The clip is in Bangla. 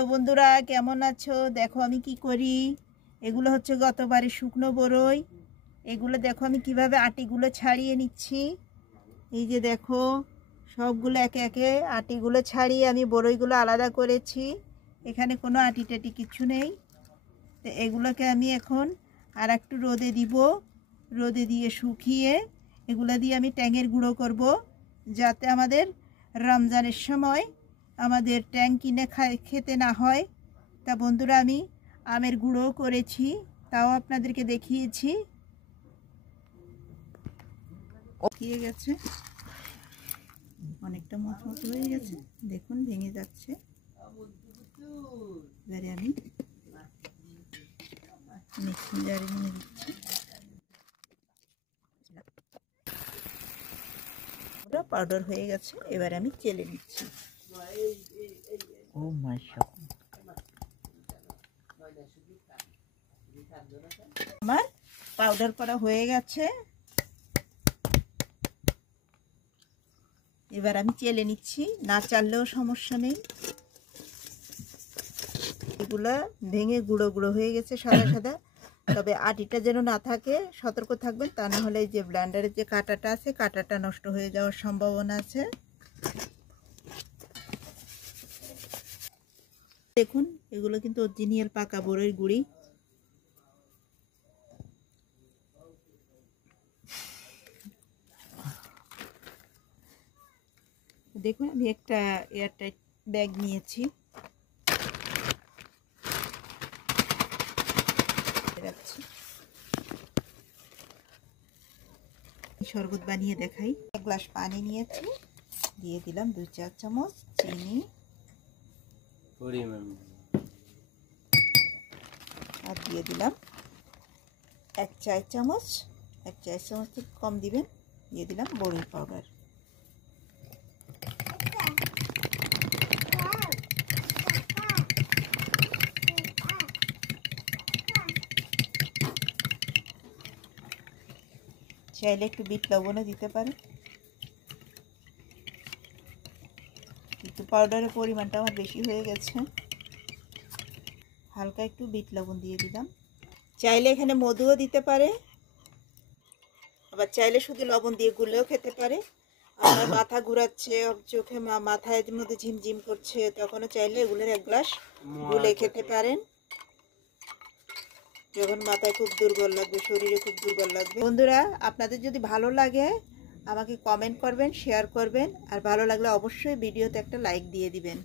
তো বন্ধুরা কেমন আছো? দেখো আমি কি করি। এগুলো হচ্ছে গতবারে শুকনো বড়ই। এগুলো দেখো আমি কিভাবে আটিগুলো ছাড়িয়ে নিচ্ছি। এই যে দেখো সবগুলো একে একে আটিগুলো ছাড়িয়ে আমি বড়ইগুলো আলাদা করেছি। এখানে কোনো আটি টাটি কিছু নেই। তো এগুলোকে আমি এখন আর একটু রোদে দিব। রোদে দিয়ে শুকিয়ে এগুলো দিয়ে আমি ট্যাঙের গুঁড়ো করব, যাতে আমাদের রমজানের সময় আমাদের ট্যাং কিনে খেতে না হয়। তা বন্ধুরা আমি আমের গুঁড়ো করেছি, তাও আপনাদেরকে দেখিয়েছি। শুকিয়ে গেছে, অনেকটা মচমচ হয়ে গেছে, দেখুন ভেঙে যাচ্ছে। এবারে আমি মিক্সিং জারে নিয়ে দিচ্ছি। পাউডার হয়ে গেছে, এবারে আমি চেলে নিচ্ছি। আমার পাউডার করা হয়ে গেছে, এবার আমি চেলে নিচ্ছি। না চাললেও সমস্যা নেই। এগুলা ভেঙে গুঁড়ো গুঁড়ো হয়ে গেছে, সাদা সাদা। তবে আটিটা যেন না থাকে, সতর্ক থাকবেন, তা না হলে যে ব্লেন্ডারের যে কাঁটাটা আছে, কাঁটাটা নষ্ট হয়ে যাওয়ার সম্ভাবনা আছে। দেখুন এগুলো কিন্তু অরিজিনাল পাকা বড়ইর গুঁড়ি। দেখুন আমি একটা এয়ারটাইট ব্যাগ নিয়েছি, রাখছি। শরবত বানিয়ে দেখাই। এক গ্লাস পানি নিয়েছি, দিয়ে দিলাম 2-4 চামচ চিনি, আর দিয়ে দিলাম 1 চা চামচ, 1 চা চামচ থেকে কম দিবেন, দিয়ে দিলাম বড়ই পাউডার। চাইলে একটু বিট লবণও দিতে পারেন, কিন্তু পাউডারের পরিমাণটা আমার বেশি হয়ে গেছে। হালকা একটু বিট লবণ দিয়ে দিলাম। চাইলে এখানে মধুও দিতে পারে, আবার চাইলে শুধু লবণ দিয়ে গুলেও খেতে পারে। আমার মাথা ঘুরাচ্ছে, চোখে মাথায় মধ্যে ঝিমঝিম করছে, তখনও চাইলে এগুলোর 1 গ্লাস গুলে খেতে পারেন। যখন মাথায় খুব দুর্বল লাগবে, শরীরে খুব দুর্বল লাগবে। বন্ধুরা আপনাদের যদি ভালো লাগে আমাকে কমেন্ট করবেন, শেয়ার করবেন, আর ভালো লাগলে অবশ্যই ভিডিওতে একটা লাইক দিয়ে দিবেন।